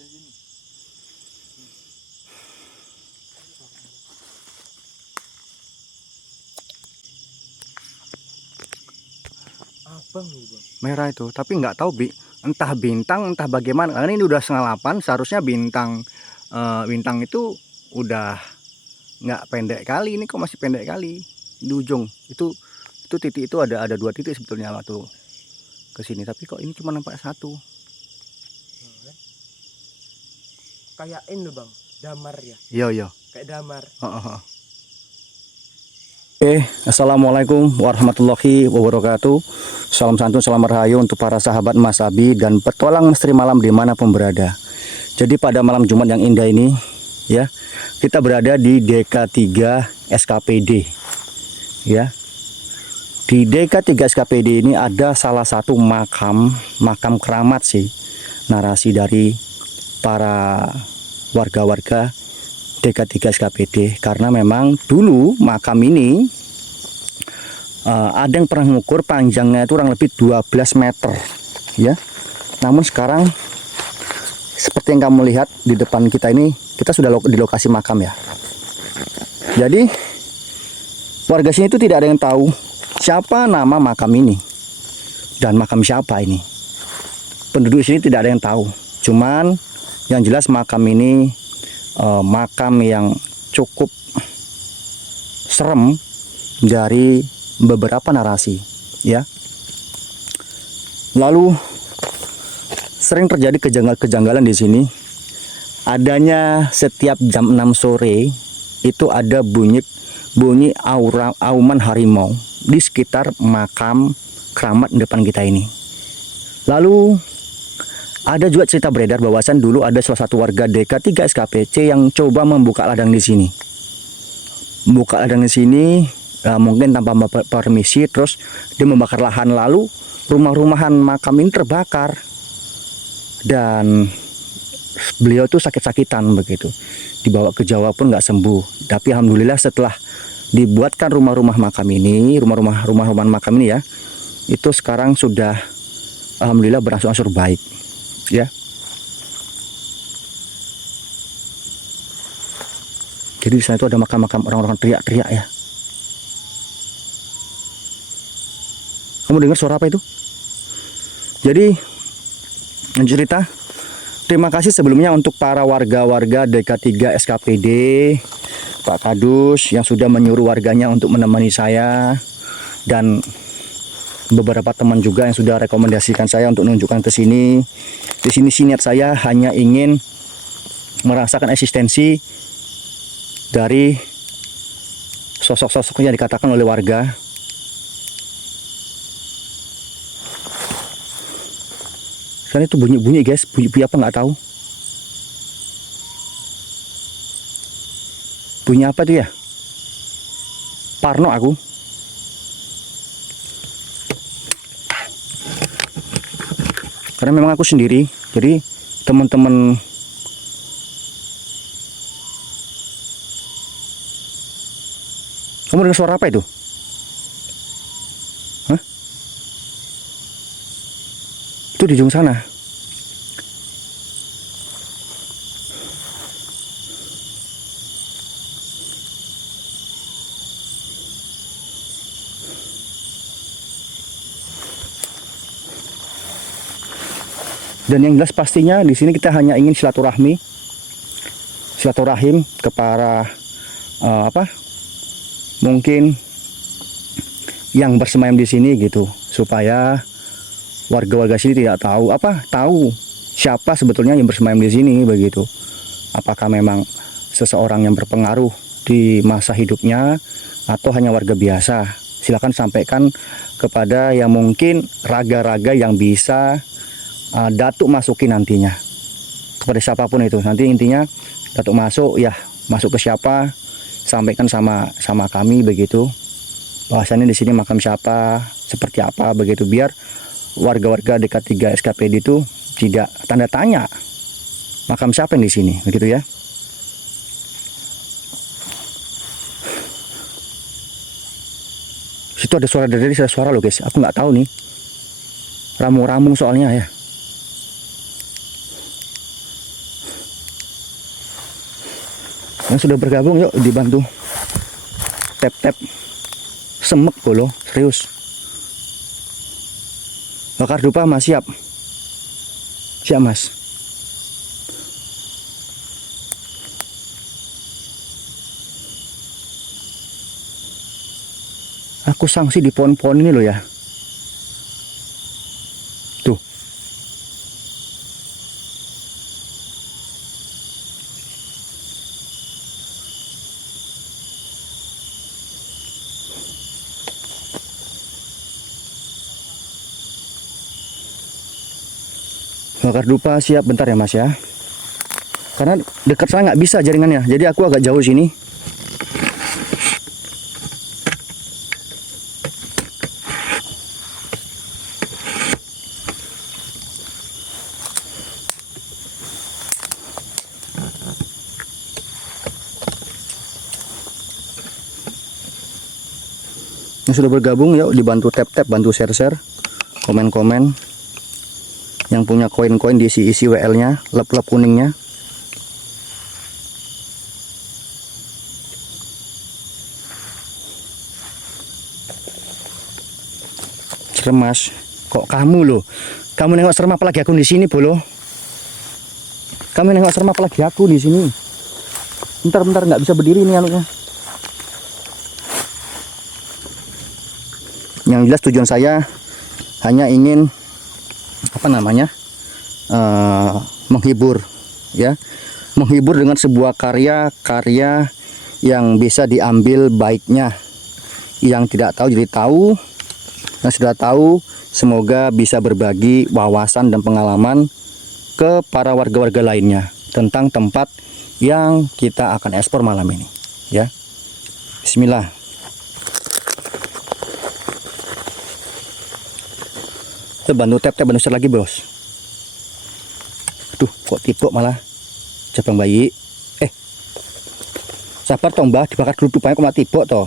aja sini. Abang nih bang. Merah itu, tapi nggak tahu entah bintang entah bagaimana. Karena ini udah setengah 8, seharusnya bintang bintang itu udah nggak pendek kali. Ini kok masih pendek kali di ujung. Itu titik itu ada 2 titik sebetulnya waktu ke sini, tapi kok ini cuma nampak 1. Kayak ini loh bang, damar ya. Iya. Kayak damar. Assalamualaikum warahmatullahi wabarakatuh. Salam santun, salam rahayu untuk para sahabat Mas Abi dan petualang misteri malam dimanapun berada. Jadi pada malam Jumat yang indah ini, ya, kita berada di DK3 SKPD, ya. Di DK3 SKPD ini ada salah satu makam keramat sih, narasi dari para warga-warga DK3 SKPD, karena memang dulu makam ini ada yang pernah mengukur panjangnya itu kurang lebih 12 meter, ya. Namun sekarang seperti yang kamu lihat di depan kita ini, kita sudah di lokasi makam ya. Jadi warga sini itu tidak ada yang tahu siapa nama makam ini dan makam siapa ini. Penduduk sini tidak ada yang tahu. Cuman yang jelas makam ini makam yang cukup serem dari beberapa narasi, ya. Lalu sering terjadi kejanggalan di sini. Adanya setiap jam 6 sore itu ada bunyi auman harimau di sekitar makam keramat depan kita ini. Lalu ada juga cerita beredar bahwasan dulu ada salah satu warga DK3 SKPC yang coba membuka ladang di sini. Membuka ladang di sini mungkin tanpa permisi, terus dia membakar lahan, lalu rumah-rumahan makam ini terbakar dan beliau tuh sakit-sakitan begitu. Dibawa ke Jawa pun nggak sembuh. Tapi alhamdulillah setelah dibuatkan rumah-rumah makam ini, rumah-rumah makam ini ya, itu sekarang sudah alhamdulillah berangsur-angsur baik, ya. Jadi di sana itu ada makam-makam orang-orang teriak-teriak ya. Kamu dengar suara apa itu? Jadi cerita, terima kasih sebelumnya untuk para warga-warga DK3 SKPD, Pak Kadus yang sudah menyuruh warganya untuk menemani saya, dan beberapa teman juga yang sudah rekomendasikan saya untuk menunjukkan ke sini. Di sini niat saya hanya ingin merasakan eksistensi dari sosok-sosok yang dikatakan oleh warga. Karena itu bunyi-bunyi guys, bunyi apa nggak tahu. Bunyi apa tuh ya? Parno aku. Karena memang aku sendiri, jadi teman-teman kamu dengar suara apa itu? Hah? Itu di ujung sana. Dan yang jelas pastinya di sini kita hanya ingin silaturahim ke para mungkin yang bersemayam di sini gitu, supaya warga-warga sini tidak tahu siapa sebetulnya yang bersemayam di sini begitu. Apakah memang seseorang yang berpengaruh di masa hidupnya atau hanya warga biasa? Silakan sampaikan kepada yang mungkin raga-raga yang bisa Datuk masuki nantinya, kepada siapapun itu. Nanti intinya Datuk masuk ya, masuk ke siapa, sampaikan sama kami begitu. Bahasanya di sini makam siapa, seperti apa begitu, biar warga-warga DK3 SKPD itu tidak tanda tanya makam siapa yang di sini begitu ya. Situ ada suara dari suara loh guys, aku nggak tahu nih, ramung-ramung soalnya ya. Yang sudah bergabung yuk dibantu tap semek bolo, serius. Bakar dupa mas, siap mas. Aku sanksi di pohon-pohon ini loh ya. Tuh. Bakar dupa siap, bentar ya mas ya. Karena dekat sana nggak bisa jaringannya, jadi aku agak jauh sini. Yang sudah bergabung yuk dibantu tap, bantu share, komen. Yang punya koin-koin diisi WL-nya, lap kuningnya. Serem mas, kok kamu loh? Kamu nengok serem apalagi aku di sini bolo? Kamu nengok serem apalagi aku di sini? Bentar nggak bisa berdiri nih anunya. Yang jelas tujuan saya hanya ingin menghibur ya, menghibur dengan sebuah karya yang bisa diambil baiknya. Yang tidak tahu jadi tahu, yang sudah tahu semoga bisa berbagi wawasan dan pengalaman ke para warga-warga lainnya tentang tempat yang kita akan ekspor malam ini ya. Bismillah. Bantu tap, bantu share lagi bos. Aduh kok tipok malah cabang bayi. Sabar toh mbah, dibakar dulu dupanya kok malah tipok toh.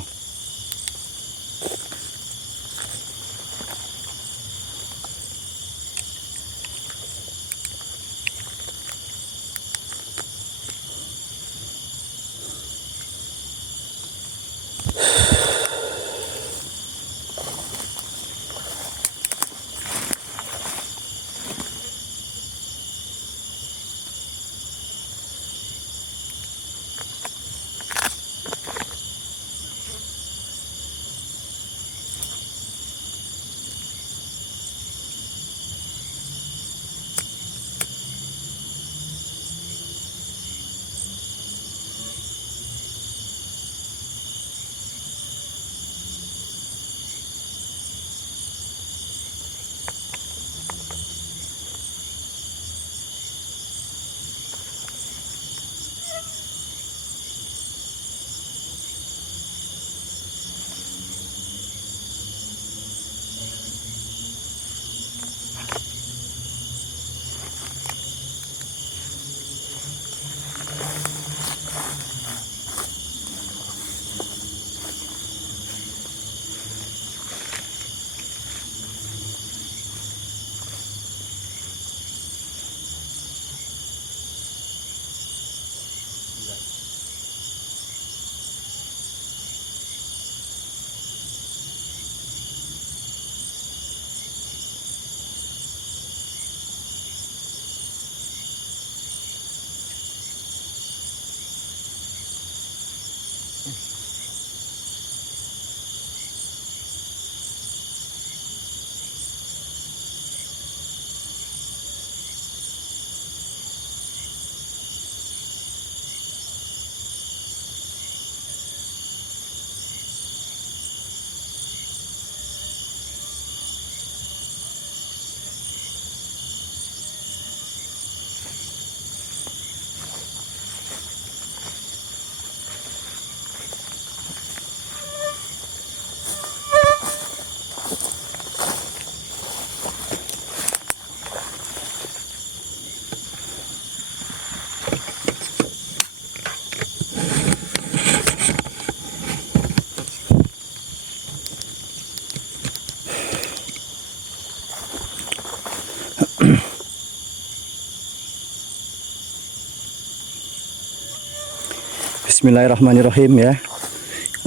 Bismillahirrahmanirrahim ya.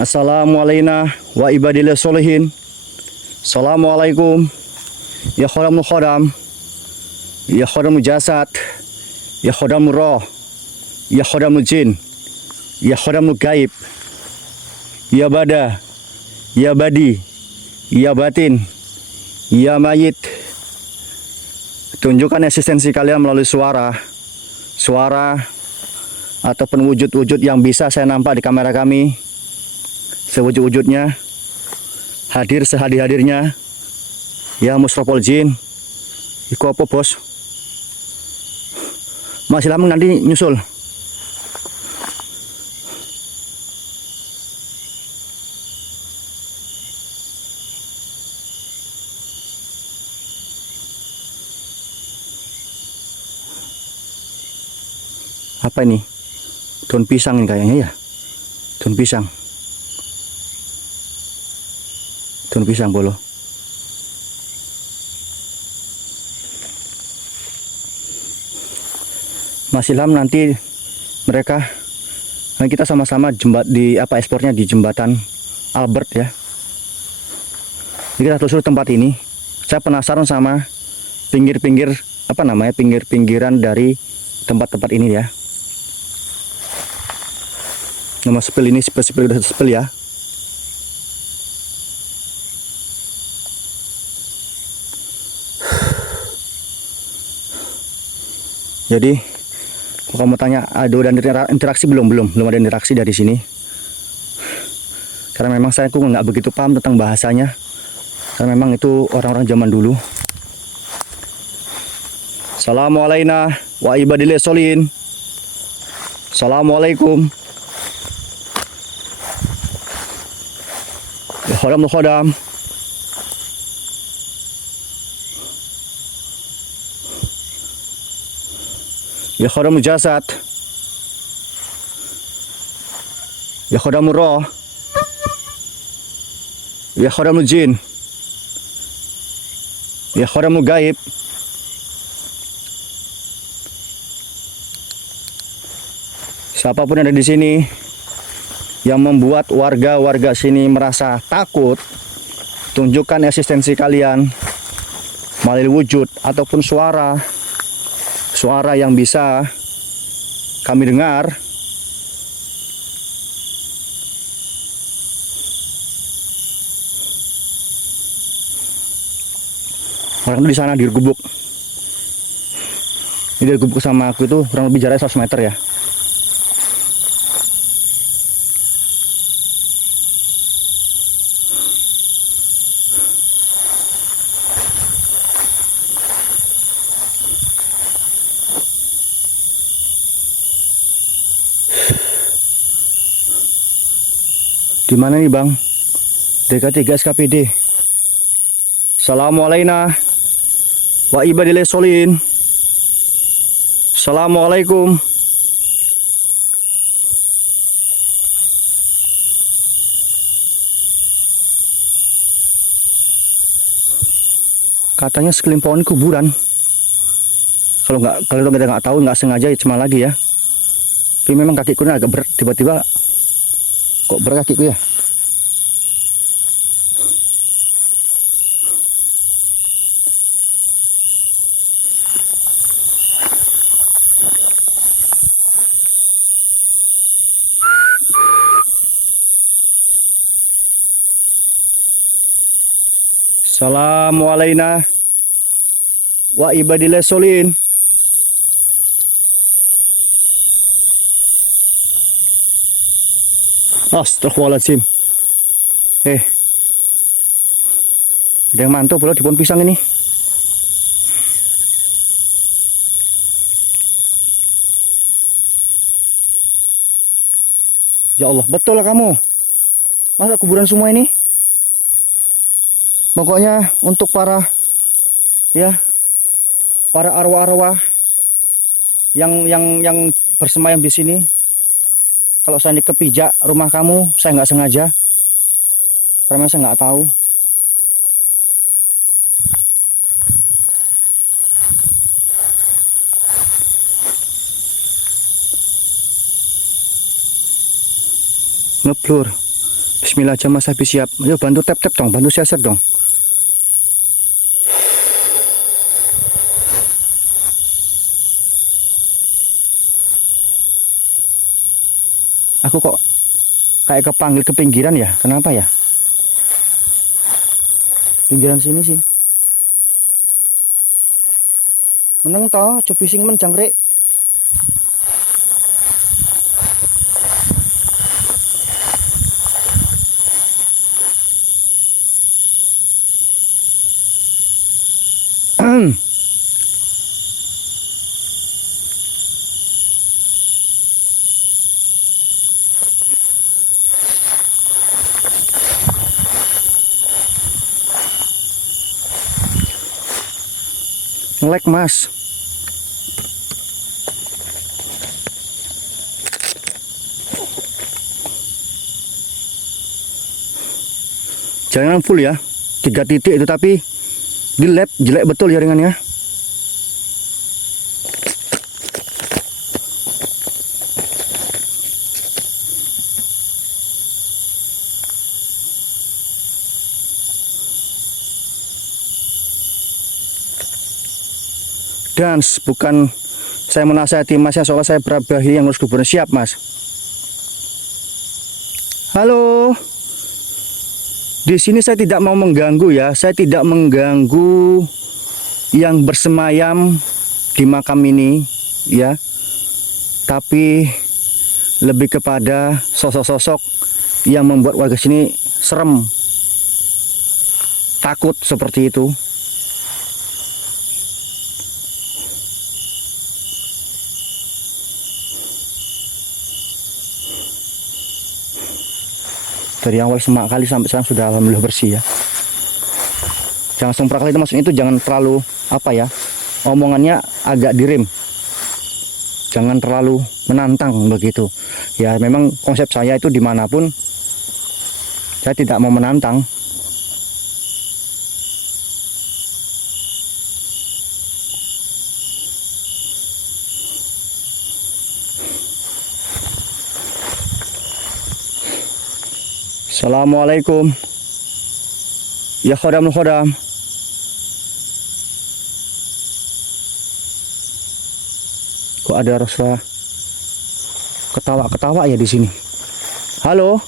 Assalamualaikum wa ibadillah solihin. Assalamualaikum ya khodamul khodam, ya khodamul jasad, ya khodamul roh, ya khodamul jin, ya khodamul gaib, ya bada, ya badi, ya batin, ya mayit. Tunjukkan eksistensi kalian melalui suara ataupun wujud-wujud yang bisa saya nampak di kamera kami. Sewujud-wujudnya, hadir sehadir-hadirnya. Ya musrofol jin. Iku apa bos? Masih lama nanti nyusul. Apa ini? Daun pisang ini kayaknya ya. Daun pisang. Daun pisang bolo. Masih lama nanti mereka dan kita sama-sama ekspornya di jembatan Albert ya. Jadi kita telusuri tempat ini. Saya penasaran sama pinggir-pinggiran dari tempat-tempat ini ya. Nama spill ini spill udah spill ya. Jadi kalau kamu tanya ada interaksi belum ada interaksi dari sini. Karena memang saya nggak begitu paham tentang bahasanya. Karena memang itu orang-orang zaman dulu. Assalamualaikum wa ibadillah solihin. Assalamualaikum. Khodamul khodam. Ya khodamul jasad. Ya khodamul roh. Ya khodamul jin. Ya khodamul gaib. Siapapun yang ada di sini yang membuat warga sini merasa takut, tunjukkan eksistensi kalian melalui wujud ataupun suara yang bisa kami dengar. Orang itu di sana di gubuk. Ini dari gubuk sama aku itu kurang lebih jaraknya 100 meter ya. Di mana nih bang? DK3 SKPD. Assalamualaikum wa ibadillah solihin. Assalamualaikum. Katanya sekeliling pohon ini kuburan. Kalau kita nggak tahu, nggak sengaja ya cuma lagi ya. Tapi memang kakiku ini agak berat, tiba-tiba kok berat kakiku ya. Assalamualaikum wa ibadillah solihin. Astagfirullahaladzim. Ada yang mantap pula di pohon pisang ini. Ya Allah, betul lah kamu. Masa kuburan semua ini? Pokoknya untuk para arwah-arwah yang bersemayam di sini. Kalau saya kepijak rumah kamu, saya nggak sengaja. Karena saya nggak tahu. ngeblur. Bismillah aja Mas Habib, siap. Ayo bantu tap-tap dong, bantu share dong. Aku kok kayak kepanggil ke pinggiran ya? Kenapa ya? Pinggiran sini sih. Meneng toh, coba sing men jangkrik. Ngelek Mas. Jaringan full ya, 3 titik itu, tapi di lab jelek betul jaringannya. Dan bukan saya menasihati Mas ya, soalnya saya berabahi yang harus gubernur. Siap Mas. Halo. Di sini saya tidak mau mengganggu ya, saya tidak mengganggu yang bersemayam di makam ini ya. Tapi lebih kepada sosok-sosok yang membuat warga sini serem, takut seperti itu. Dari awal semak kali sampai sekarang sudah alhamdulillah bersih ya. Jangan semprak kali itu, maksudnya itu jangan terlalu apa ya, omongannya agak direm, jangan terlalu menantang begitu ya. Memang konsep saya itu dimanapun saya tidak mau menantang. Assalamualaikum ya khodam. Kok ada rasa ketawa-ketawa ya di sini? Halo,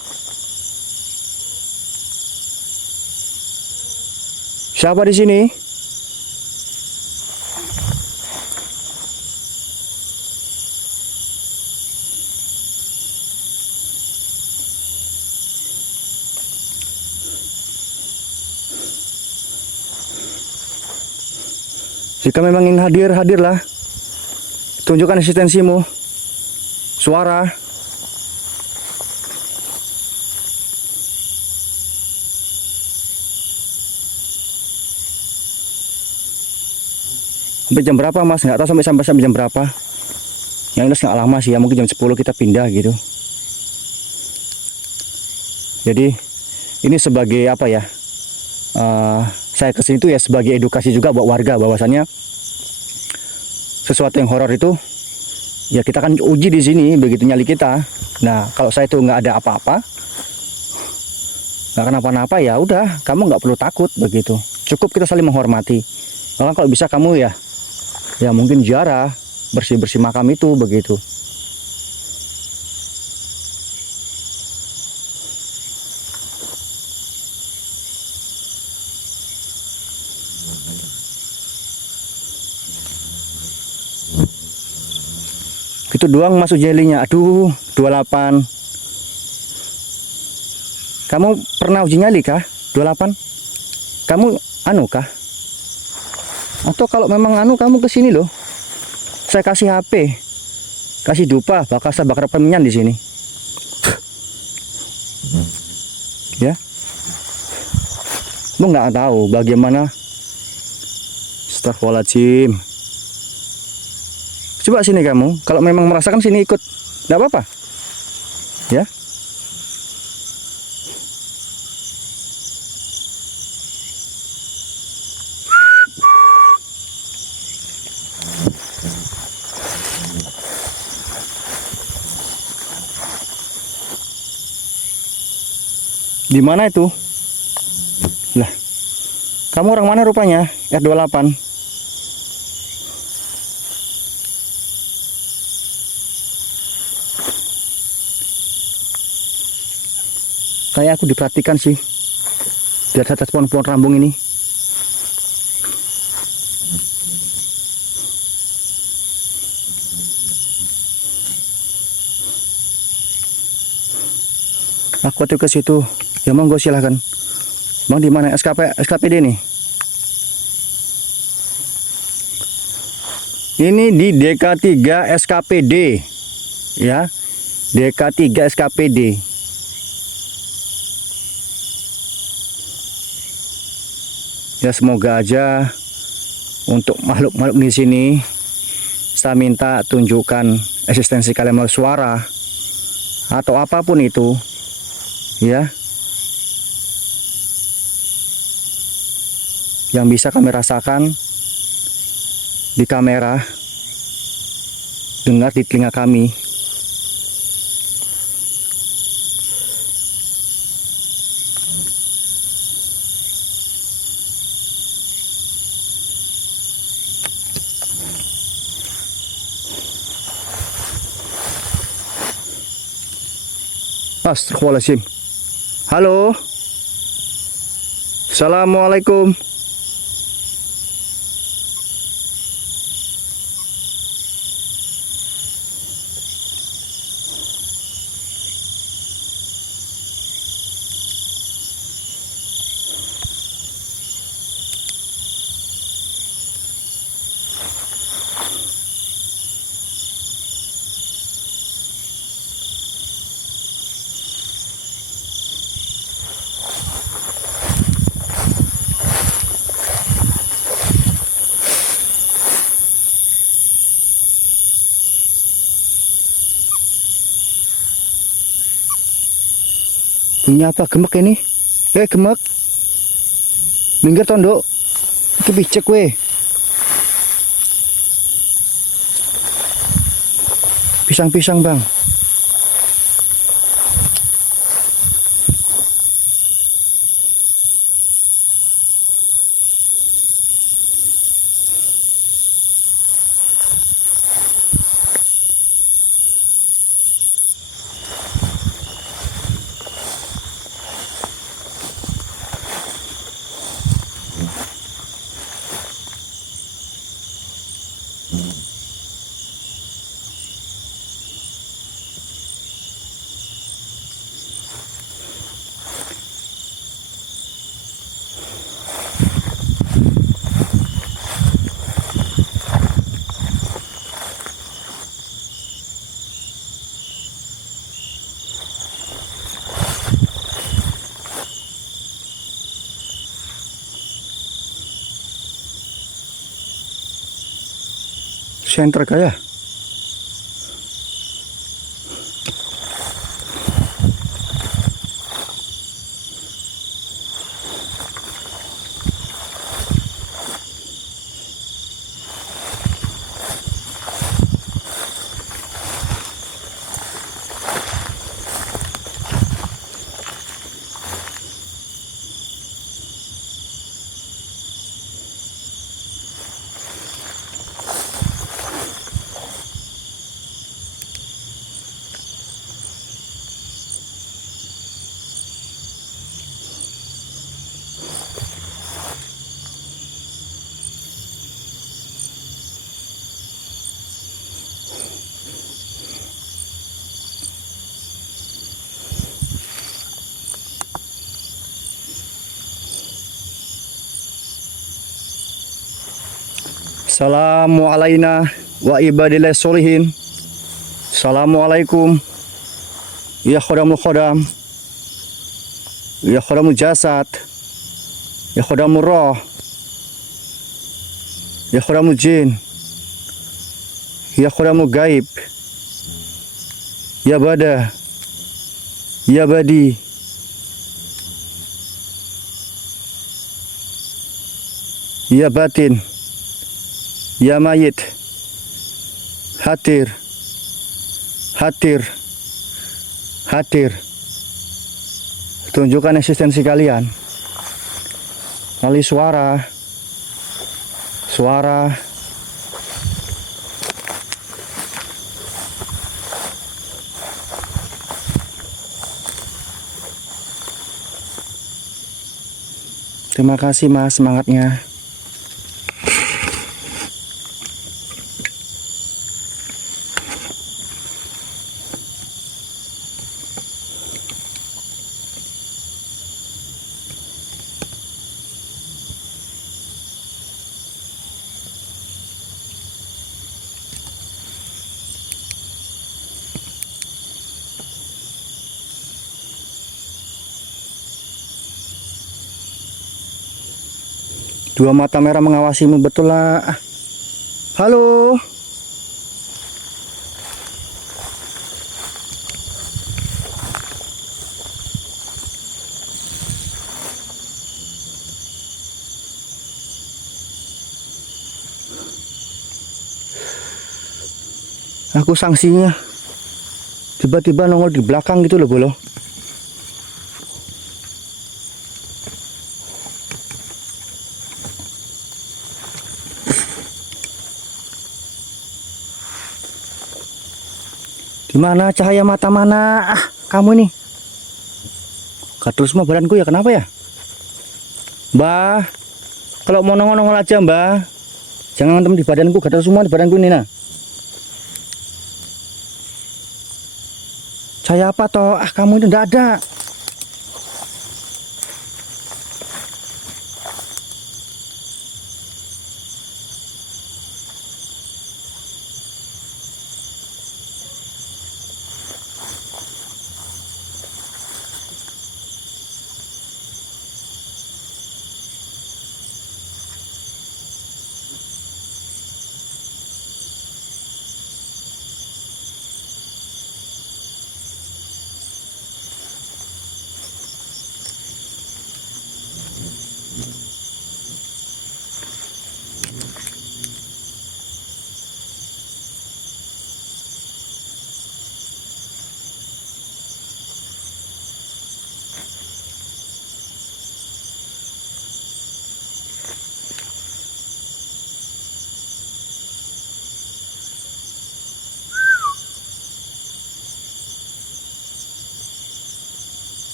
siapa di sini? Jika memang ingin hadir, hadirlah. Tunjukkan eksistensimu. Suara. Sampai jam berapa Mas? Nggak tahu sampai jam berapa. Yang jelas nggak lama sih ya, mungkin jam 10 kita pindah gitu. Jadi ini sebagai apa ya? Saya kesini tuh ya sebagai edukasi juga buat warga, bahwasannya sesuatu yang horor itu ya kita kan uji di sini begitu nyali kita. Nah kalau saya itu nggak ada apa-apa, nggak kenapa-napa, ya udah kamu nggak perlu takut begitu. Cukup kita saling menghormati. Bahkan kalau bisa kamu ya mungkin ziarah, bersih-bersih makam itu begitu. Itu doang masuk jelinya. Aduh, 28. Kamu pernah uji nyali kah? 28? Kamu anu kah? Atau kalau memang anu kamu ke sini loh. Saya kasih HP. Kasih dupa, saya bakar peminyan di sini. Ya. Lu nggak tahu bagaimana. Astagfirullahaladzim. Coba sini kamu, kalau memang merasakan sini ikut, nggak apa-apa, ya. Di mana itu? Lah, kamu orang mana rupanya? R28. Kayak aku diperhatikan sih. Di atas pohon-pohon rambung ini. Aku tuh ke situ. Ya monggo silahkan. Bang, di mana SKPD nih? Ini di DK3 SKPD. Ya. DK3 SKPD. Ya semoga aja untuk makhluk-makhluk di sini saya minta tunjukkan eksistensi kalian melalui suara atau apapun itu, ya, yang bisa kami rasakan di kamera, dengar di telinga kami. Astagfirullahaladzim. Halo. Assalamualaikum. Bunyi apa gemek ini? Gemek. Minggir tondok. Iki picek we. Pisang-pisang, Bang. Senter kaya. Assalamu alaina wa ibadillah solihin. Assalamualaikum. Ya khodamul khodam. Ya khodamul jasad. Ya khodamul roh. Ya khodamul jin. Ya khodamul gaib. Ya bada. Ya badi. Ya batin. Ya mayit, hadir, hadir, hadir. tunjukkan eksistensi kalian melalui suara. Terima kasih Mas semangatnya. Dua mata merah mengawasimu, betul lah. Halo. Aku sanksinya tiba-tiba nongol di belakang gitu loh, Bolo. Gimana cahaya mata mana? Kamu nih. Gatel semua badanku ya, kenapa ya? Mbah, kalau mau nongol-nongol aja, Mbah. Jangan temen di badanku, gatel semua di badanku nih, nah. Cahaya apa toh? Kamu itu enggak ada.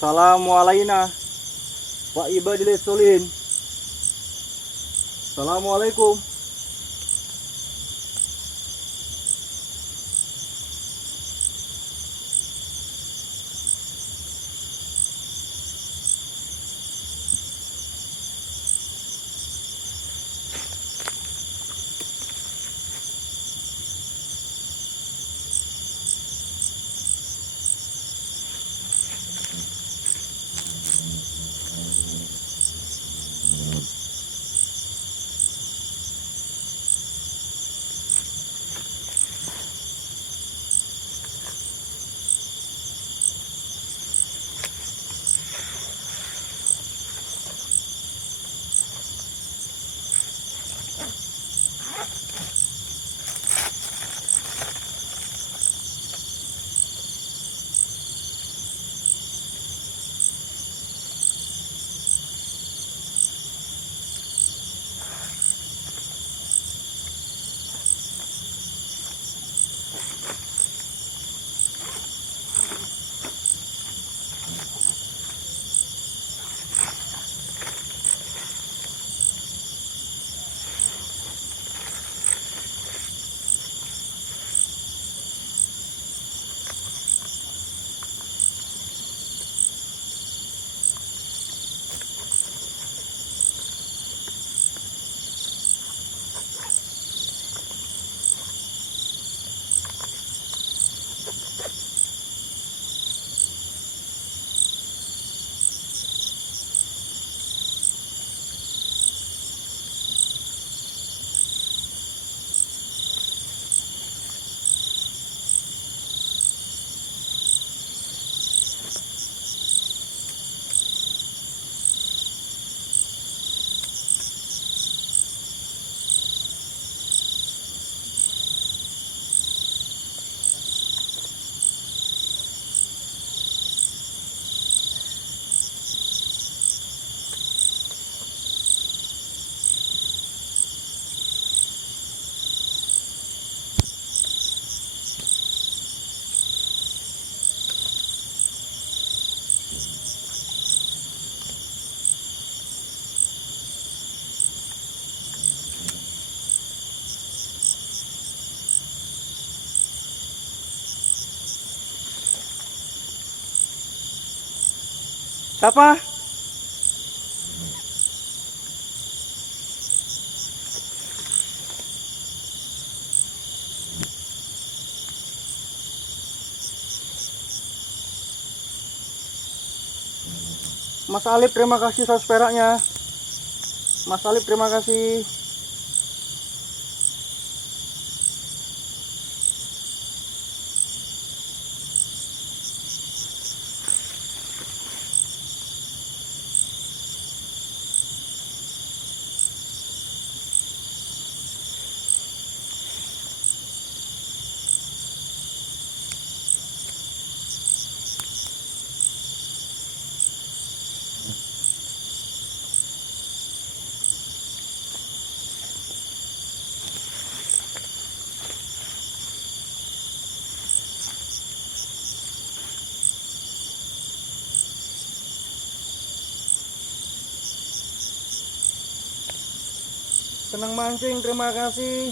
Assalamualaikum wa ibadillah solihin. Assalamualaikum. Siapa? Mas Alip, terima kasih 100 peraknya. Mas Alip, terima kasih. Senang mancing, terima kasih.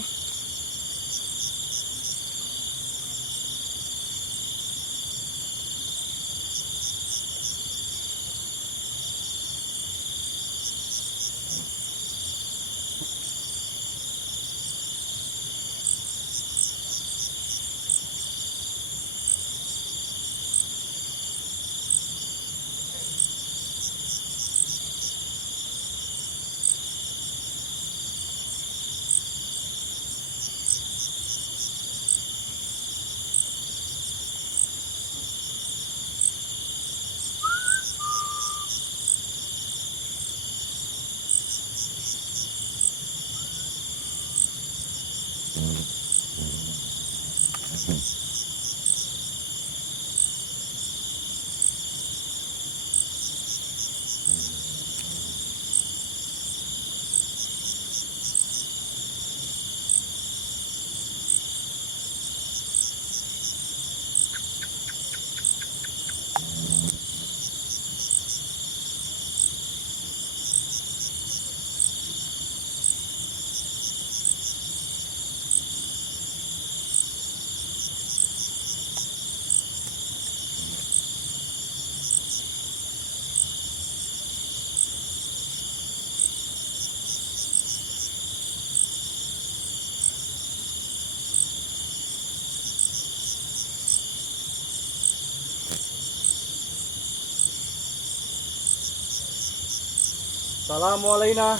Assalamualaikum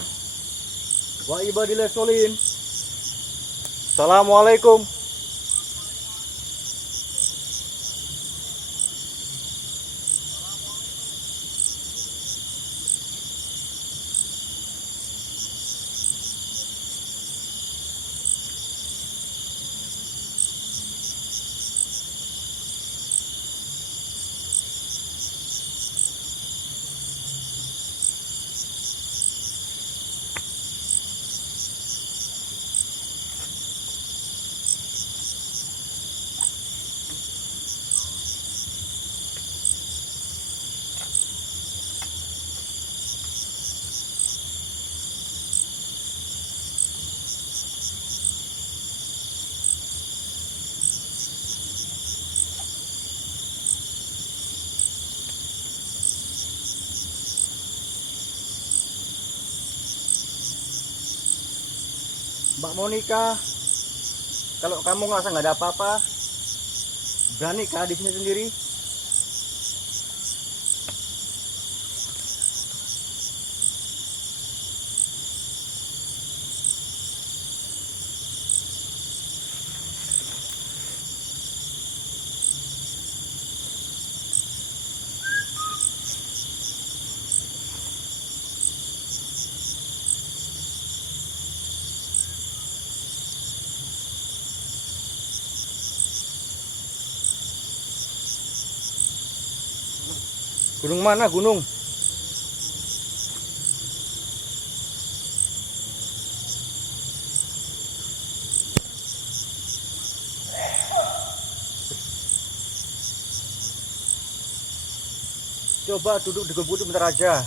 wa ibadillah solihin. Assalamualaikum. Mbak Monica, kalau kamu ngerasa nggak ada apa-apa, berani kah di sini sendiri? Gunung mana gunung? Coba duduk di gubuk bentar aja.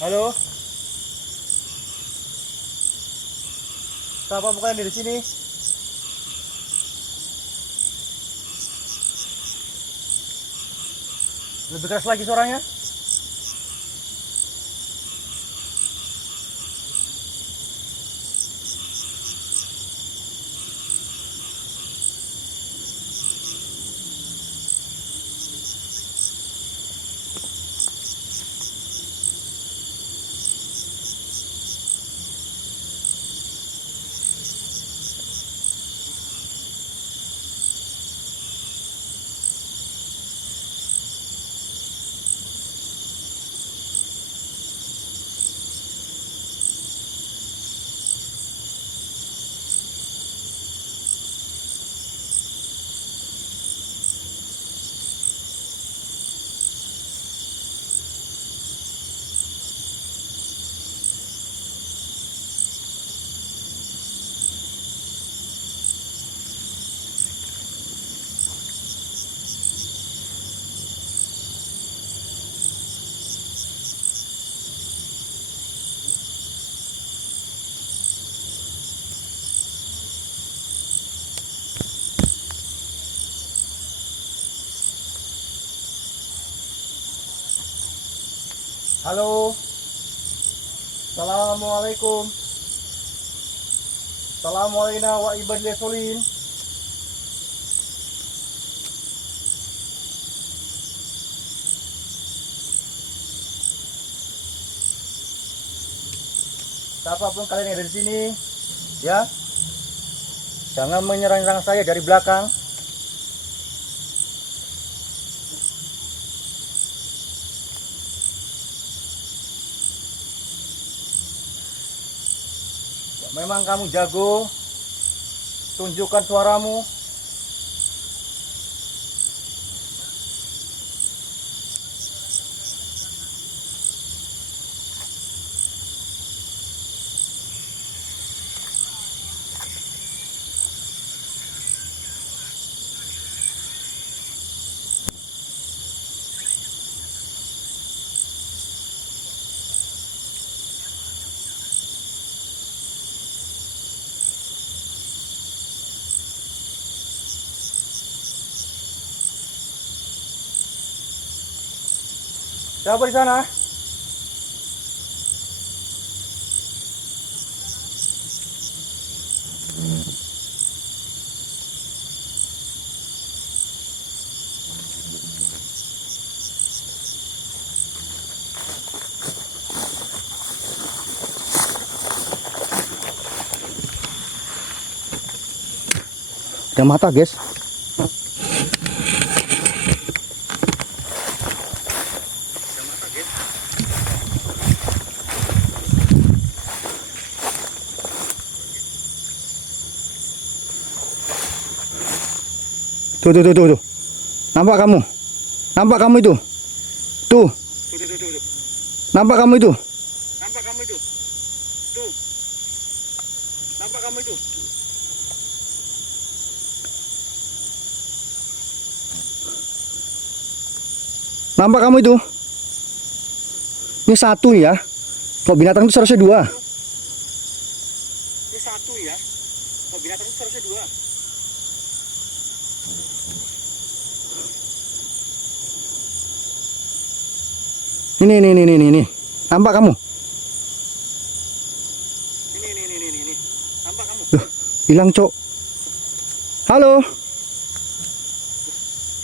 Halo. Siapa bukan di sini? Lebih keras lagi suaranya. Halo. Assalamualaikum. Assalamualaikum wa ibadillah solihin. Siapapun kalian yang ada di sini, ya, jangan menyerang saya dari belakang. Memang kamu jago, tunjukkan suaramu. Siapa di sana? Ada mata, guys. Tuh. Nampak kamu? Nampak kamu itu? Tuh. Nampak kamu itu? Nampak kamu itu? Tuh. Nampak kamu itu? Nampak kamu itu? Ini satu ya. Kalau binatang itu seharusnya dua. Ini satu ya. Kalau binatang itu seharusnya dua. Ini. Nampak kamu? Ini. Nampak kamu? Loh, hilang, Cok. Halo.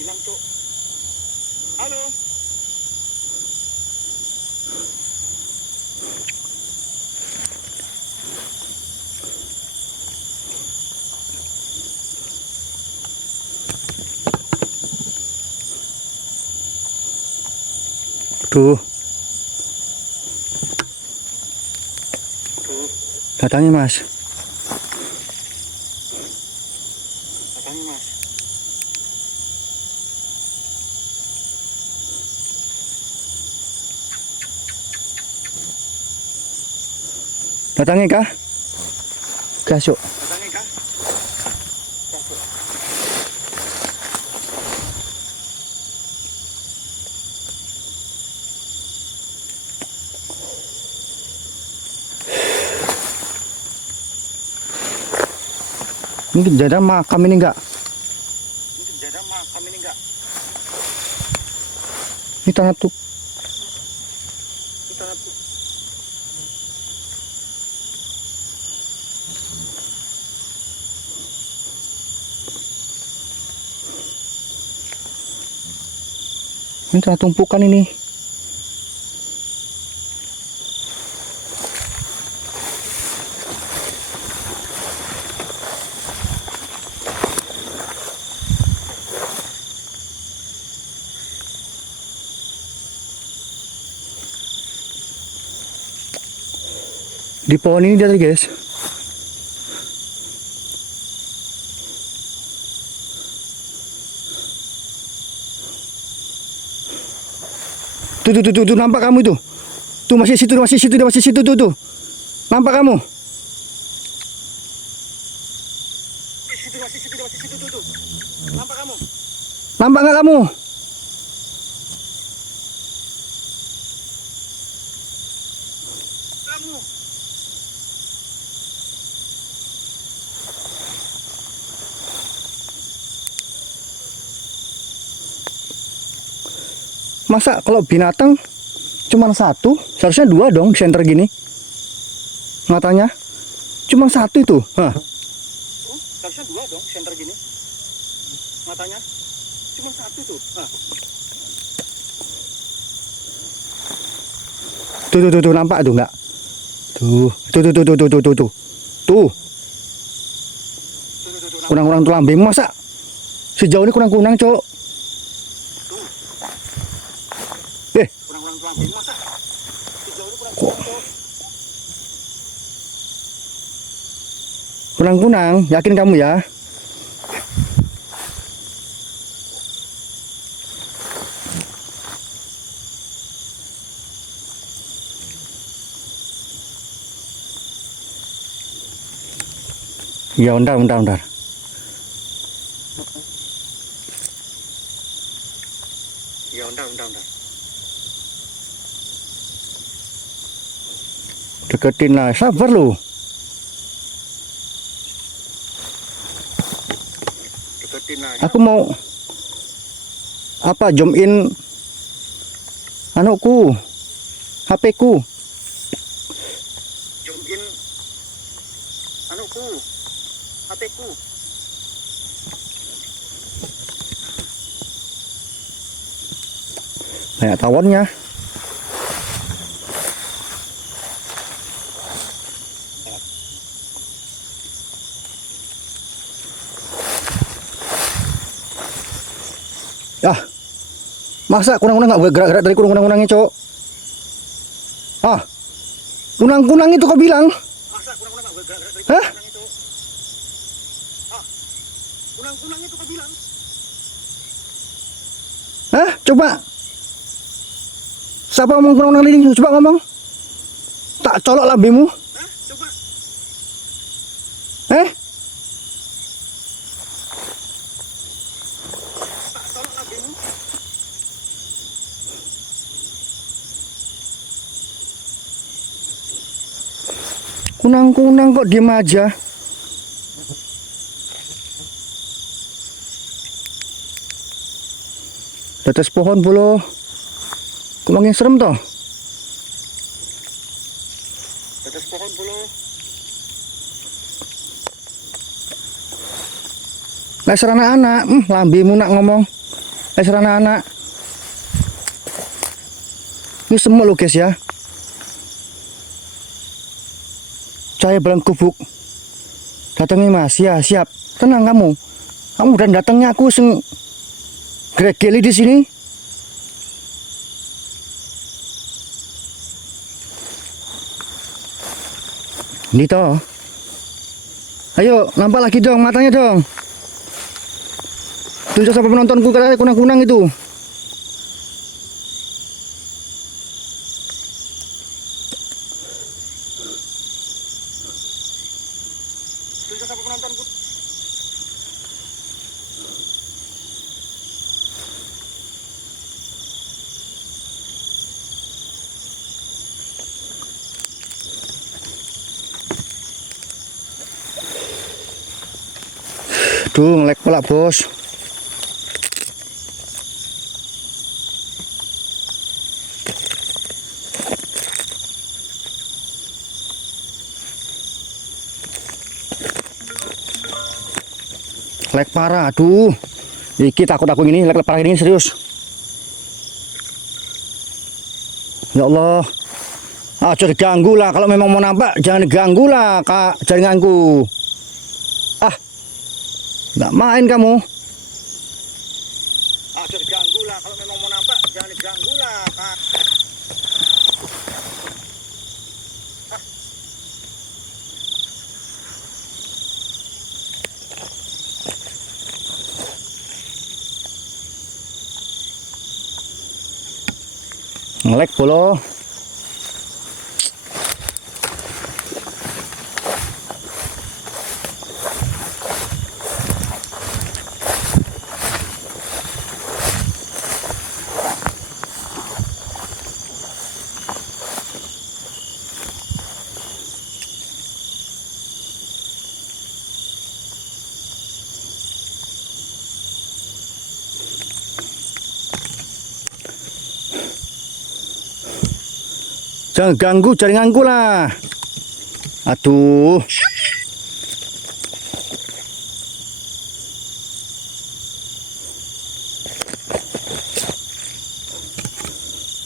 Hilang, Cok. Halo. Tuh. Datangi, Mas. Datangi, Mas. Datangi kah? Gas, yuk. Datangi kah? Ini kejadian makam ini enggak? Ini tanah tuh. Ini tanah tumpukan ini. Di pohon ini dia tadi, guys. Tuh, nampak kamu itu. Tuh masih situ, tuh. Nampak kamu? Masih situ, tuh. Nampak kamu? Nampak nggak kamu? Masa kalau binatang cuma satu, seharusnya dua dong di center gini. Matanya cuma satu itu. Hah. Seharusnya dua dong di center gini. Matanya cuma satu tuh. Hah. Tuh, nampak tuh enggak? Tuh. Tuh. Kunang-kunang tuh lambing, masa sejauh ini kunang-kunang, Cok? Kunang-kunang, yakin kamu ya? Ya, bentar. Ya, bentar. Deketin lah, sabar lu. Aku mau apa? Zoom in anuku, HP ku. Zoom in anuku, HP ku. Banyak tawonnya. Ah, masa kunang-kunang nggak gerak-gerak dari kunang-kunangnya, Cok? Ah, kunang-kunang itu kau bilang? Masa kunang-kunang nggak gerak-gerak dari kunang-kunang itu? Ah, kunang-kunang itu kau bilang? Hah? Coba. Siapa ngomong kunang-kunang ini? Coba ngomong. Tak colok lambemu. Hah? Coba. Kunang-kunang kok diem aja. Di atas pohon pula. Kumangin serem toh. Di atas pohon pula. Leser anak-anak, lambimu nak ngomong. Leser anak-anak. Ini semua lo guys ya. Saya bilang kubuk. Datangnya Mas, ya siap. Tenang kamu. Kamu udah datangnya aku gregeli di sini. Ini toh. Ayo, nampak lagi dong matanya dong. Tunjuk sama penontonku karena kunang-kunang itu. Tunjuk sama penontonku. Aduh, ngelek pula bos. Lek parah, aduh. Iki takut aku ini, lek parah ini serius. Ya Allah. Ah, jangan diganggu lah. Kalau memang mau nampak, jangan diganggu lah, Kak. Jaringanku. Ah, nggak main kamu. Ah, jangan diganggu lah. Kalau memang mau nampak, jangan diganggu lah, Kak. Ngelek polo. Jangan ganggu jaringanku lah. Aduh.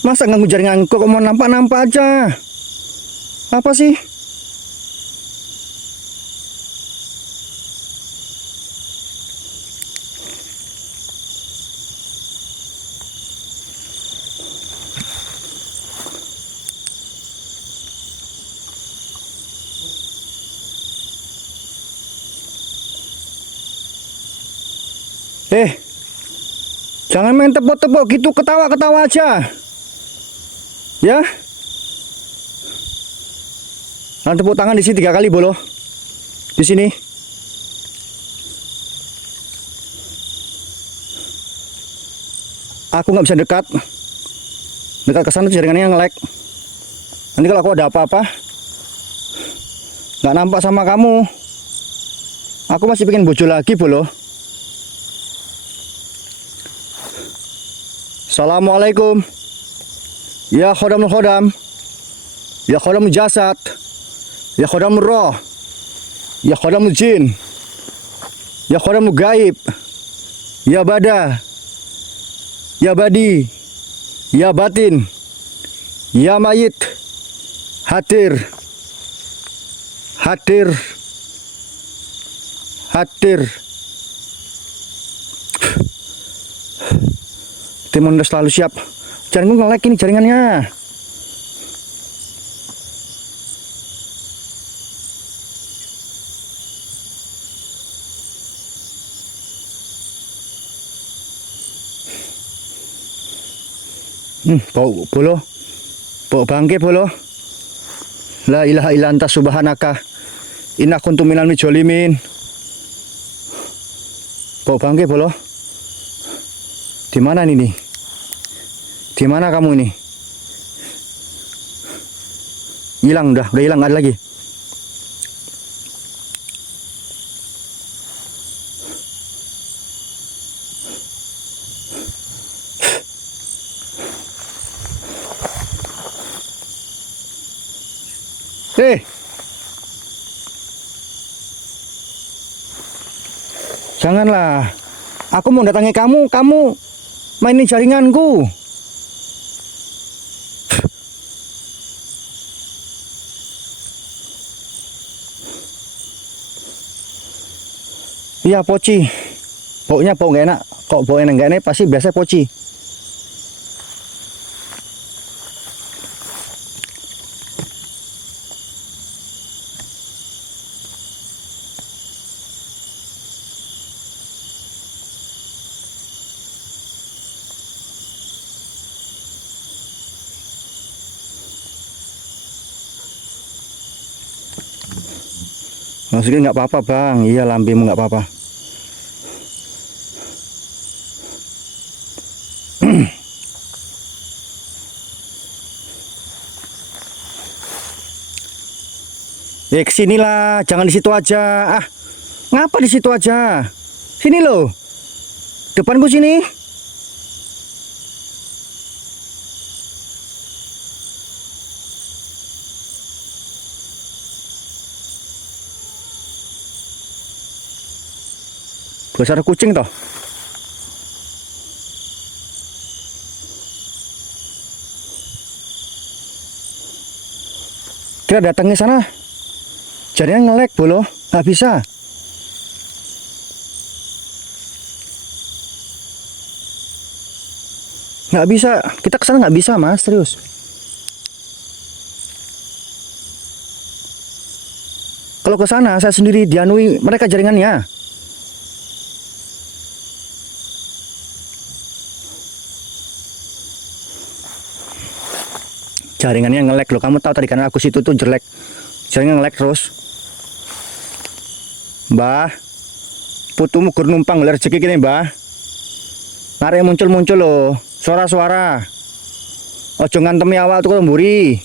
Masa ganggu jaringanku, kok mau nampak-nampak aja. Apa sih? Jangan main tepok-tepok gitu, ketawa-ketawa aja. Ya. Nah, tepuk tangan di sini 3 kali bolo. Di sini. Aku nggak bisa dekat. Dekat ke sana jaringannya nge-lag. Nanti kalau aku ada apa-apa, nggak nampak sama kamu. Aku masih pengen bojo lagi bolo. Assalamualaikum. Ya khodamul khodam. Ya khodamul jasad. Ya khodamul roh. Ya khodamul jin. Ya khodamul gaib. Ya bada. Ya badi. Ya batin. Ya mayit. Hadir. Hadir. Hadir. Timon udah selalu siap. Jaringan nge-lag ini jaringannya. Bau bolo. Bau bangke bolo. La ilaha illa anta subhanaka. Inna kuntu minal mujolimin. Bau bangke bolo. Di mana ini? Di mana kamu ini? Hilang udah hilang, nggak ada lagi. Janganlah. Aku mau datangi kamu mainin jaringanku. Iya poci. Baunya bau nggak enak. Kok bau enak nggak enak pasti biasa poci. Maksudnya nggak apa-apa bang. Iya lambemu nggak apa-apa. Kesinilah, jangan di situ aja. Ah, ngapa di situ aja? Sini loh. Depanku sini. Besar kucing toh. Kita datangnya sana. Jaringan nge-lag bolo, nggak bisa. Nggak bisa, kita kesana nggak bisa mas, serius. Kalau ke sana saya sendiri dianui mereka jaringannya. Jaringannya nge-lag loh, kamu tahu tadi kan aku situ tuh jelek. Jaringan nge-lag terus. Mbah, putumu gur numpang golek rezeki kene, Mbah. Arek muncul-muncul loh, suara-suara. Ojo ngantemi awal tuh mburi.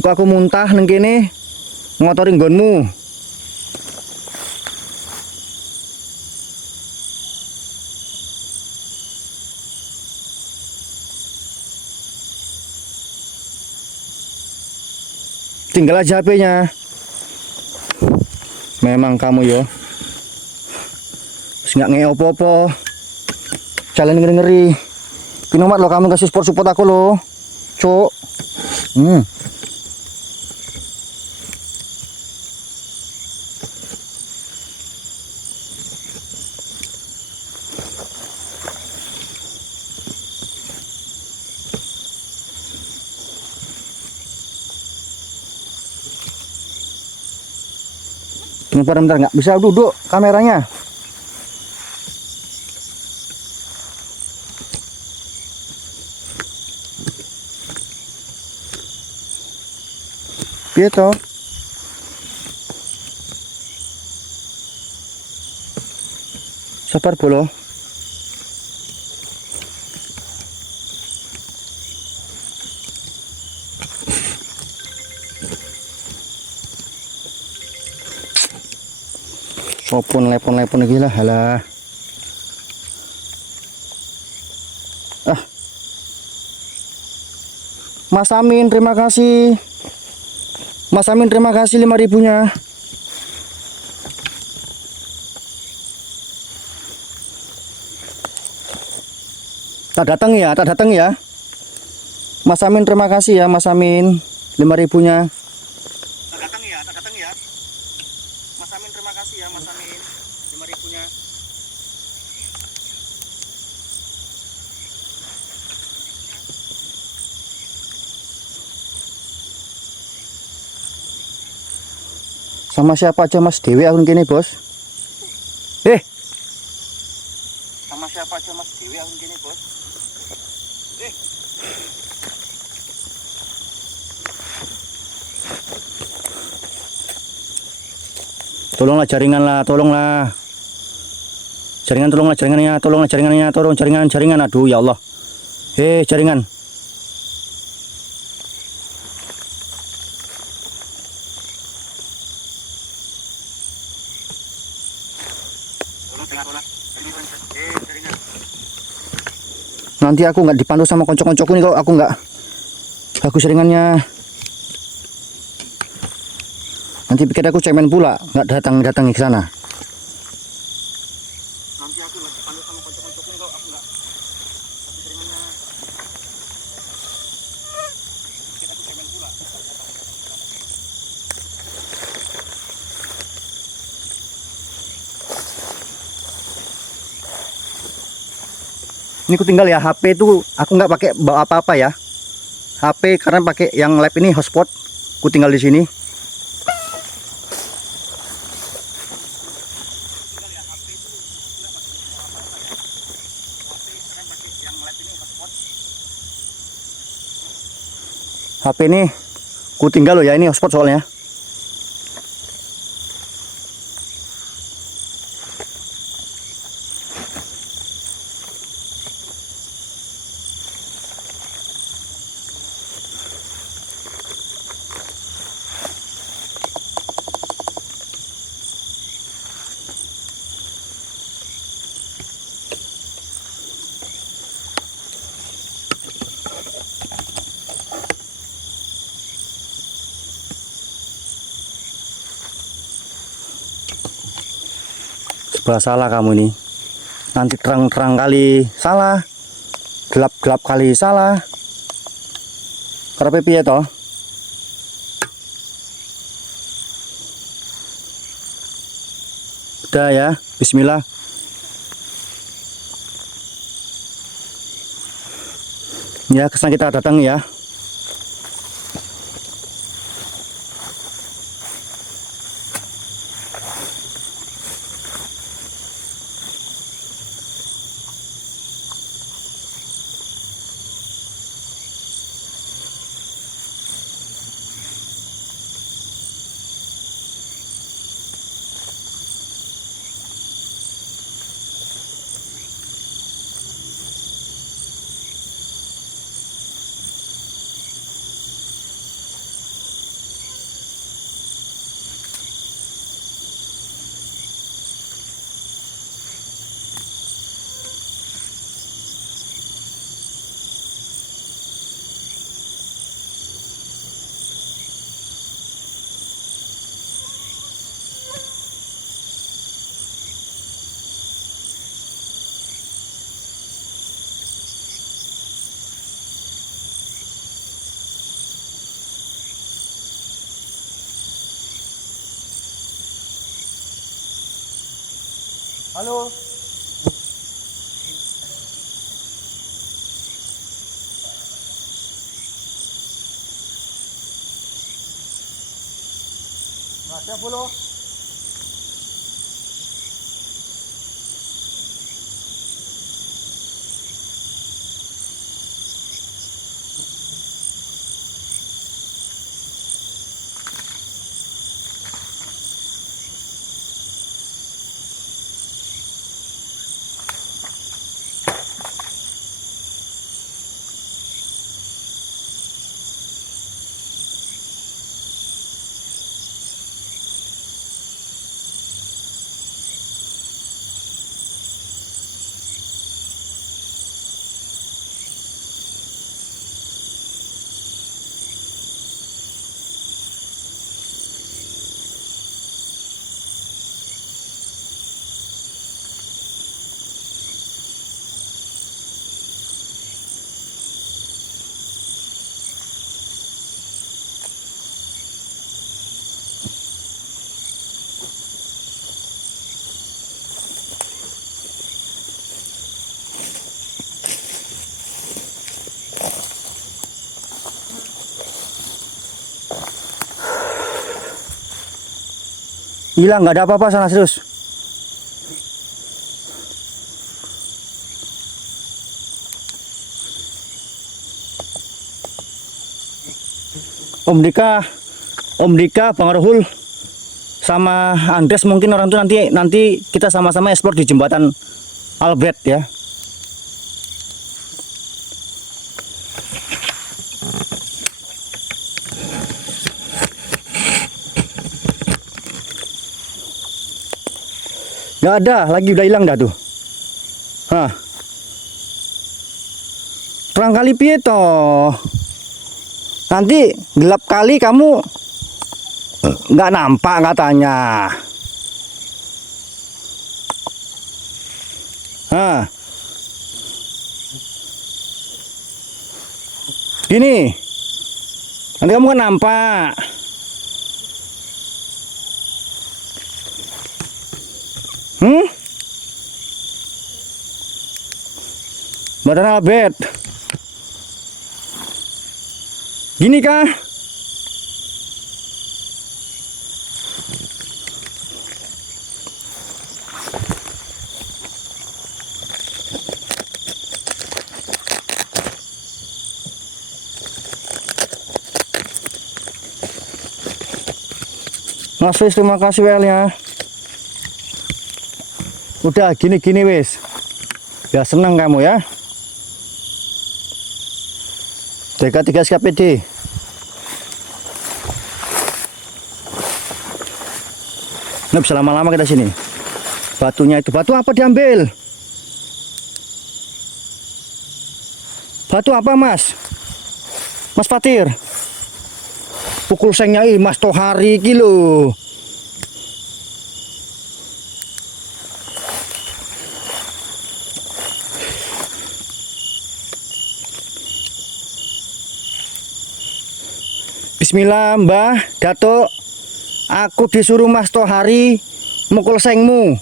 Engko aku muntah neng kene ngotori nggonmu. Tinggal aja HP-nya. Memang kamu yo. Terus nggak nge-opo-opo. Jalan ngeri-ngeri. Pinomat lo kamu kasih support aku lo. Cuk. Tunggu bentar, nggak bisa duduk kameranya. Gitu. Sabar bolo. Sopun lepon gila halah. Mas Amin terima kasih. Mas Amin terima kasih 5.000-nya. Tak datang ya. Mas Amin terima kasih ya Mas Amin 5.000-nya. Tak datang ya. Mas Amin terima kasih ya Mas Amin 5.000-nya. Sama siapa aja Mas Dewi akun kene bos. Sama siapa aja Mas Dewi akun kene bos. Tolonglah jaringan lah, tolonglah. Jaringannya, tolong jaringan. Aduh ya Allah. Jaringan. Nanti aku nggak dipandu sama konco-koncoku nih kalau aku nggak bagus jaringannya. Nanti pikir aku cemen pula, nggak datang ke sana. Nanti aku nggak dipandu sama konco-koncoku nih kalau aku nggak bagus jaringannya. Pikir aku cemen pula. Ini aku tinggal ya, HP itu aku nggak pakai bawa apa-apa ya. HP karena pakai yang lab ini hotspot. Aku tinggal di sini. HP ini aku tinggal loh ya, ini hotspot soalnya. Serba salah kamu nih. Nanti terang-terang kali salah, gelap-gelap kali salah. Karepe piye toh? Udah ya, bismillah. Ya, kesan kita datang ya. Halo. Mas, follow. Hilang, nggak ada apa-apa sana, serius. Om Dika, Bang Rohul, sama Andres mungkin orang tuh nanti kita sama-sama explore di jembatan Albert ya. Nggak ada, lagi udah hilang dah tuh. Hah. Terang kali piye toh? Nanti gelap kali kamu nggak nampak katanya. Hah. Gini. Nanti kamu kan nampak. Badan Albert. Gini kah? Mas Wis, terima kasih Wel ya. Udah gini-gini wis. Ya seneng kamu ya. DK3 SKPD. Nggak bisa lama-lama kita sini. Batunya itu, batu apa diambil? Batu apa Mas? Mas Fatir. Pukul sengnya Mas Tohari kilo. Bismillah, Mbah, Datuk. Aku disuruh Mas Tohari mukul sengmu.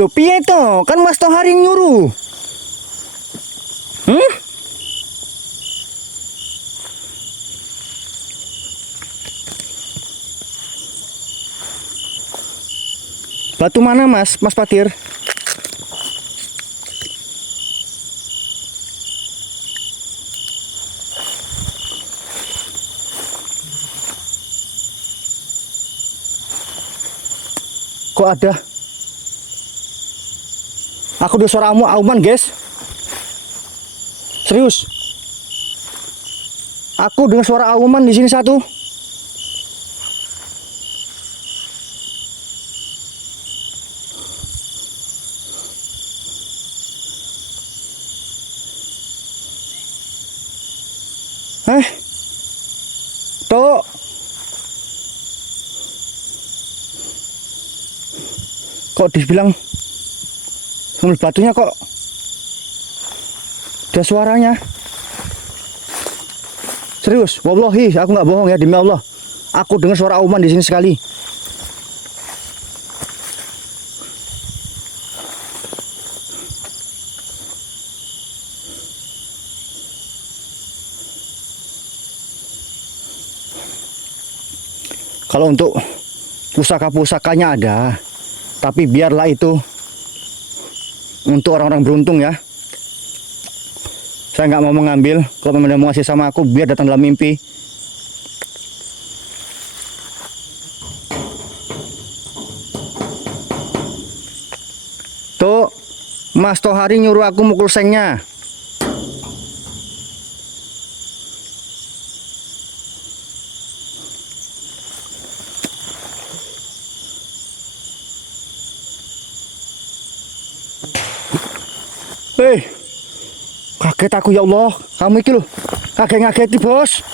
Loh, piye to? Kan Mas Tohari nyuruh. Batu mana, Mas? Mas Patir? Kok ada? Aku udah suara auman, guys. Serius. Aku dengar suara auman di sini satu. Tok. Kok dibilang ngambil batunya kok ada suaranya. Serius, wallahi aku nggak bohong ya, demi Allah. Aku dengar suara auman di sini sekali. Kalau untuk pusaka-pusakanya ada, tapi biarlah itu untuk orang-orang beruntung ya. Saya nggak mau mengambil. Kalau memang mau ngasih sama aku, biar datang dalam mimpi. Tuh, Mas Tohari nyuruh aku mukul sengnya. Kaget aku ya Allah. Kamu iki loh, kaget-ngageti bos.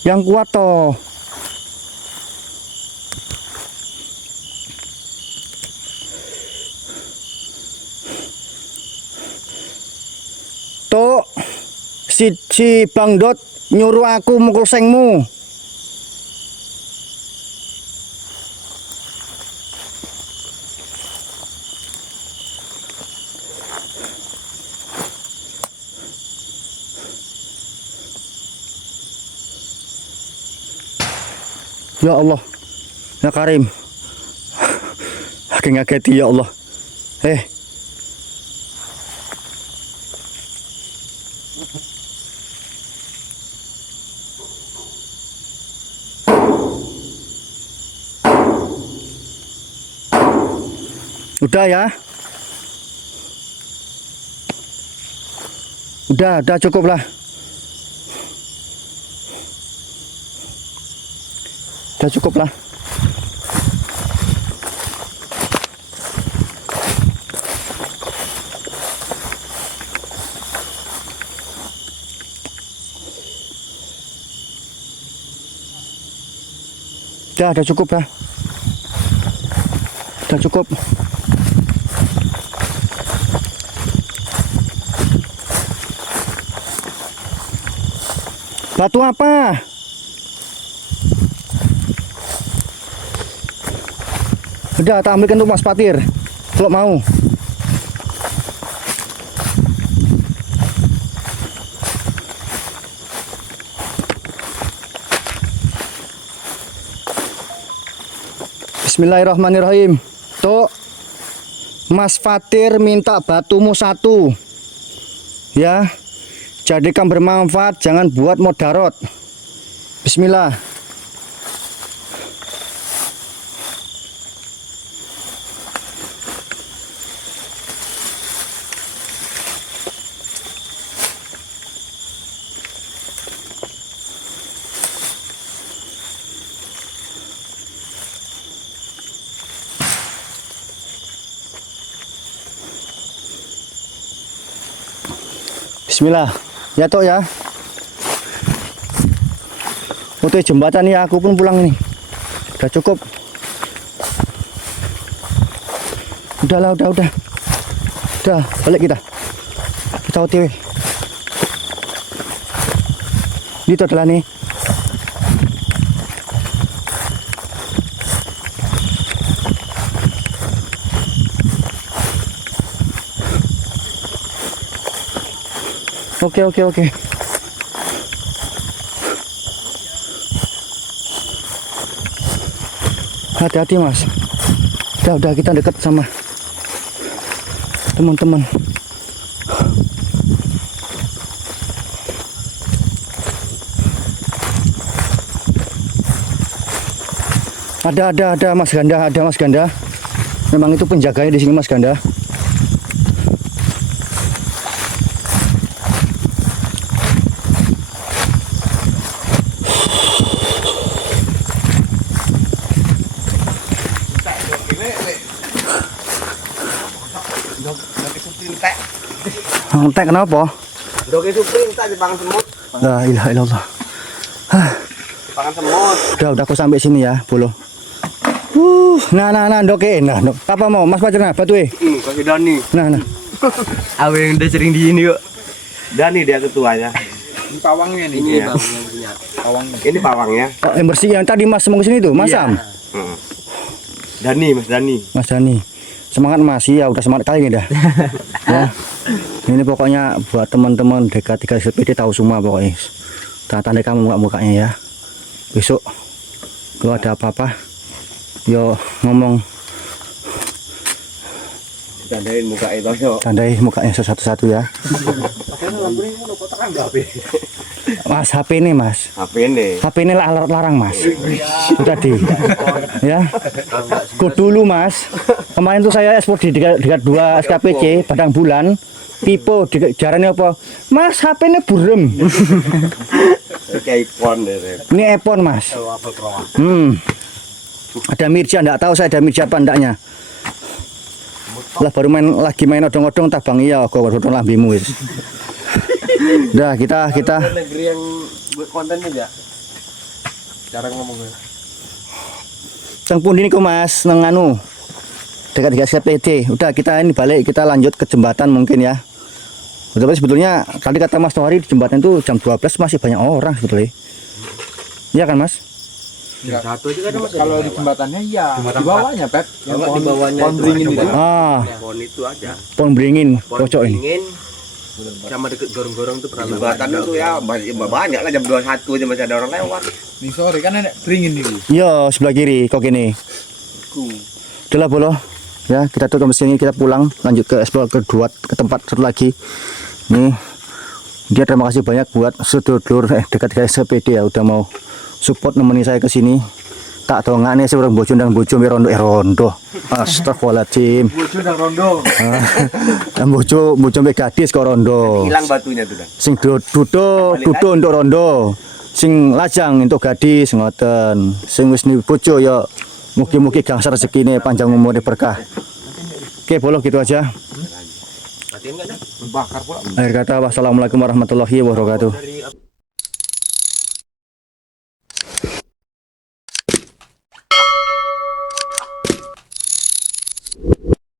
Yang kuat toh. Tuh, si Bang Dot nyuruh aku mukul sengmu. Ya Allah, ya Karim, ngageti ya Allah. Udah ya, udah cukup lah. Udah cukup lah. Udah cukup lah. Udah cukup. Batu apa? Udah, tak ambilkan untuk Mas Patir kalau mau. Bismillahirrahmanirrahim. Tuh, Mas Patir minta batumu satu. Ya, jadikan bermanfaat, jangan buat mudarat. Bismillah. Bismillah. Ya Tok ya. Untuk jembatan ya aku pun pulang ini. Udah cukup. Udahlah, udah. Udah, balik kita. Kita OTW. Itu adalah nih. Oke. Hati-hati Mas. Udah kita dekat sama teman-teman. Ada Mas Ganda. Memang itu penjaganya di sini Mas Ganda. Entek kenapa? Doke supring tak dipangan semut. La ilaha illallah. Dipangan semut. Udah aku sampai sini ya, Bolo. Nah, doke. Nah, apa mau? Mas Pacerna, batu Kaki Dani. Nah. Awe yang udah sering di ini kok. Dani dia ketuanya. Ini pawangnya nih. Ini Bang, yang punya. Pawangnya. Ini pawangnya. Oh, yang bersih yang tadi Mas mau kesini tuh, Mas Iya. Sam. Mas Dani. Semangat Mas, ya udah semangat kali ini dah. Ya. Ini pokoknya buat teman-teman DK3 SPD tahu semua pokoknya. Tanda kamu mukanya ya. Besok kalau ada apa-apa, yo ngomong. Tandain muka itu yo. Tandai mukanya satu-satu ya. Mas, HP ini Mas. HP ini larang Mas. Itu tadi. Ya. Kok dulu Mas. Kemarin tuh saya ekspor di dekat 2 SKPC Padang Bulan. Tipe jarane apa? Mas, HP ini burem. kayak iPhone deh. Ini iPhone Mas. Ada Mirja, enggak tahu saya ada Mirja apa enggaknya. Lah baru lagi main odong-odong tabang iya kok odong lambimu wis. Udah kita Negeri yang buat konten aja. Cara ngomongnya. Sang pundi niku Mas nang anu. Dekat SPT. Udah kita ini balik kita lanjut ke jembatan mungkin ya. Tapi sebetulnya tadi kata Mas Tohari di jembatan itu jam 12 masih banyak orang sebetulnya. Iya kan Mas? Ya. Satu itu kan Mas. Kalau di jembatannya iya. Di bawahnya, Pep. Yang Di bawahnya pohon itu beringin ada itu. pohon itu aja. Pohon beringin Pohon pojok ini. beringin sama deket gorong-gorong tuh pernah Jembatan itu ya banyak lah jam 21 aja masih ada orang lewat. Nih sore kan nenek beringin nih. Iya, sebelah kiri kok gini. Udah lah Bolo. Ya, kita tutup sini kita pulang lanjut ke explore kedua ke tempat satu lagi. Nih. Dia terima kasih banyak buat sedulur dekat SPD ya udah mau support nemeni saya ke sini. Tak dongane seorang bojo ndang bojo rondo. Astagfirullahaladzim. Bojo dan rondo. Bojo mbek gadis kok rondo. Hilang batunya tuh dah. Sing dudo untuk rondo. Sing lajang untuk gadis ngoten. Sing wis ni bojo ya mugi-mugi gangsar rezekine panjang umure berkah. Oke, Bolo gitu aja. Bakar pula. Akhir kata wassalamualaikum warahmatullahi wabarakatuh.